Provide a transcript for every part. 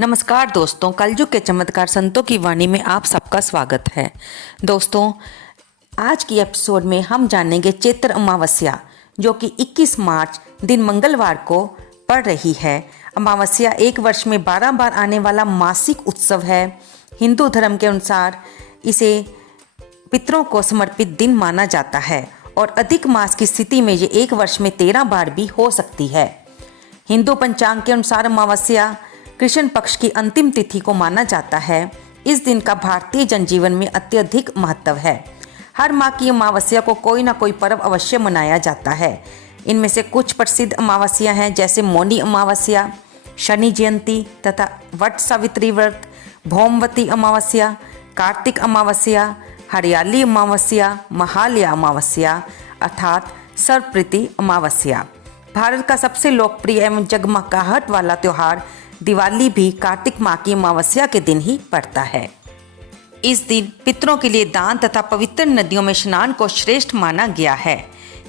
नमस्कार दोस्तों, कलयुग के चमत्कार संतों की वाणी में आप सबका स्वागत है। दोस्तों, आज की एपिसोड में हम जानेंगे चैत्र अमावस्या, जो कि 21 मार्च दिन मंगलवार को पड़ रही है। अमावस्या एक वर्ष में 12 बार आने वाला मासिक उत्सव है। हिंदू धर्म के अनुसार इसे पितरों को समर्पित दिन माना जाता है और अधिक मास की स्थिति में ये एक वर्ष में 13 बार भी हो सकती है। हिंदू पंचांग के अनुसार अमावस्या कृष्ण पक्ष की अंतिम तिथि को माना जाता है। इस दिन का भारतीय जनजीवन में अत्यधिक महत्व है। हर माह की अमावस्या को कोई ना कोई पर्व अवश्य मनाया जाता है। इनमें से कुछ प्रसिद्ध अमावस्या हैं, जैसे मौनी अमावस्या, शनि जयंती तथा वट सावित्री व्रत, भौमवती अमावस्या, कार्तिक अमावस्या, हरियाली अमावस्या, महालया अमावस्या अर्थात सर्वप्रीति अमावस्या। भारत का सबसे लोकप्रिय एवं जगमगाहट वाला त्योहार दिवाली भी कार्तिक माह की अमावस्या के दिन ही पड़ता है। इस दिन पितरों के लिए दान तथा पवित्र नदियों में स्नान को श्रेष्ठ माना गया है।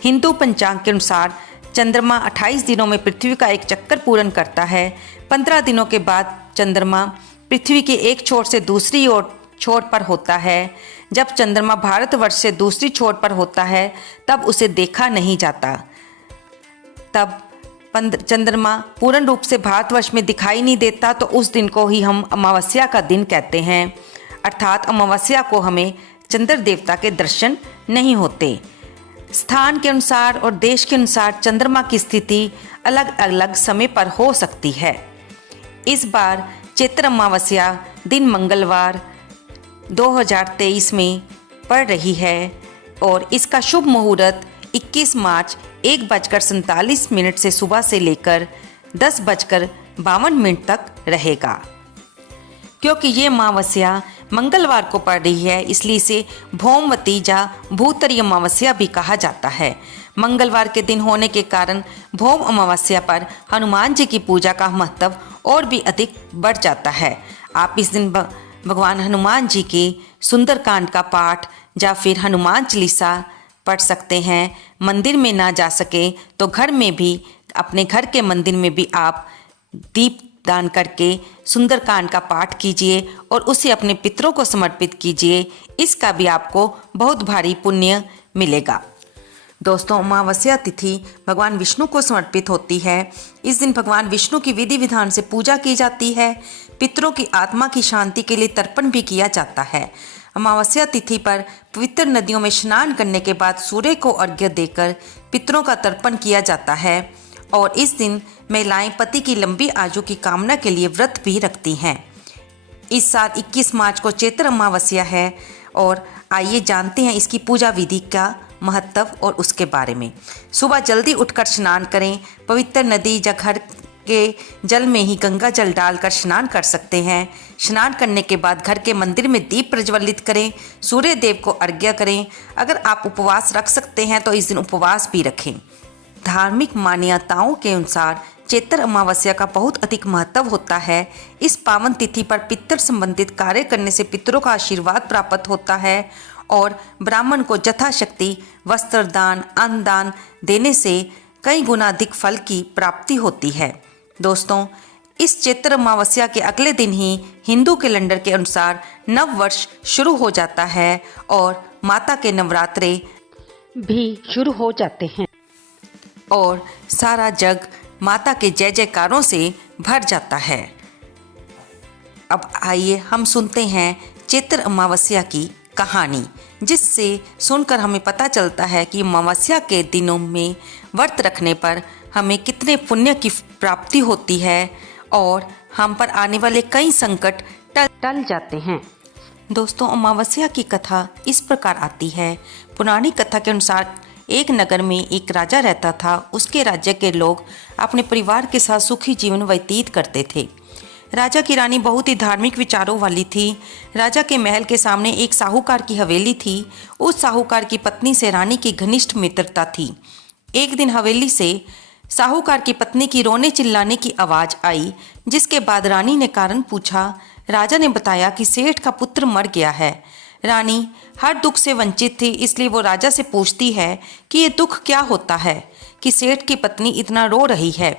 हिंदू पंचांग के अनुसार चंद्रमा 28 दिनों में पृथ्वी का एक चक्कर पूर्ण करता है। 15 दिनों के बाद चंद्रमा पृथ्वी के एक छोर से दूसरी छोर पर होता है। जब चंद्रमा भारतवर्ष से दूसरी छोर पर होता है तब उसे देखा नहीं जाता। तब चंद्रमा पूर्ण रूप से भारतवर्ष में दिखाई नहीं देता, तो उस दिन को ही हम अमावस्या का दिन कहते हैं। अर्थात अमावस्या को हमें चंद्र देवता के दर्शन नहीं होते। स्थान के अनुसार और देश के अनुसार चंद्रमा की स्थिति अलग अलग समय पर हो सकती है। इस बार चैत्र अमावस्या दिन मंगलवार 2023 में पड़ रही है और इसका शुभ मुहूर्त 21 मार्च 1:47 से सुबह से लेकर 10:52 तक रहेगा। क्योंकि ये अमावस्या मंगलवार को पड़ रही है, इसलिए इसे भौमवती या भूतरी अमावस्या भी कहा जाता है। मंगलवार के दिन होने के कारण भौम अमावस्या पर हनुमान जी की पूजा का महत्व और भी अधिक बढ़ जाता है। आप इस दिन भगवान हनुमान जी के सुंदरकांड का पाठ या फिर हनुमान चालीसा पढ़ सकते हैं। मंदिर में ना जा सके तो घर में भी, अपने घर के मंदिर में भी आप दीप दान करके सुंदरकांड का पाठ कीजिए और उसे अपने पितरों को समर्पित कीजिए। इसका भी आपको बहुत भारी पुण्य मिलेगा। दोस्तों, अमावस्या तिथि भगवान विष्णु को समर्पित होती है। इस दिन भगवान विष्णु की विधि विधान से पूजा की जाती है। पितरों की आत्मा की शांति के लिए तर्पण भी किया जाता है। अमावस्या तिथि पर पवित्र नदियों में स्नान करने के बाद सूर्य को अर्घ्य देकर पितरों का तर्पण किया जाता है और इस दिन महिलाएं पति की लंबी आयु की कामना के लिए व्रत भी रखती हैं। इस साल 21 मार्च को चैत्र अमावस्या है और आइए जानते हैं इसकी पूजा विधि का महत्व और उसके बारे में। सुबह जल्दी उठकर स्नान करें। पवित्र नदी या घर के जल में ही गंगा जल डालकर स्नान कर सकते हैं। स्नान करने के बाद घर के मंदिर में दीप प्रज्वलित करें। सूर्य देव को अर्घ्य करें। अगर आप उपवास रख सकते हैं तो इस दिन उपवास भी रखें। धार्मिक मान्यताओं के अनुसार चैत्र अमावस्या का बहुत अधिक महत्व होता है। इस पावन तिथि पर पितृ संबंधित कार्य करने से पितरों का आशीर्वाद प्राप्त होता है और ब्राह्मण को यथाशक्ति वस्त्र दान, अन्न दान देने से कई गुना अधिक फल की प्राप्ति होती है। दोस्तों, इस चैत्र अमावस्या के अगले दिन ही हिंदू कैलेंडर के अनुसार नव वर्ष शुरू हो जाता है और माता के नवरात्रे भी शुरू हो जाते हैं और सारा जग माता के जय जयकारों से भर जाता है। अब आइए हम सुनते हैं चैत्र अमावस्या की कहानी, जिससे सुनकर हमें पता चलता है कि अमावस्या के दिनों में व्रत रखने पर हमें कितने पुण्य की प्राप्ति होती है और हम पर आने वाले कई संकट टल जाते हैं। दोस्तों, अमावस्या की कथा इस प्रकार आती है। पुरानी कथा के अनुसार एक नगर में एक राजा रहता था। उसके राज्य के लोग अपने परिवार के साथ सुखी जीवन व्यतीत करते थे। राजा की रानी बहुत ही धार्मिक विचारों वाली थी। राजा के महल के सामने एक साहूकार की हवेली थी। उस साहूकार की पत्नी से रानी की घनिष्ठ मित्रता थी। एक दिन हवेली से साहूकार की पत्नी की रोने चिल्लाने की आवाज़ आई, जिसके बाद रानी ने कारण पूछा। राजा ने बताया कि सेठ का पुत्र मर गया है। रानी हर दुख से वंचित थी, इसलिए वो राजा से पूछती है कि ये दुख क्या होता है कि सेठ की पत्नी इतना रो रही है।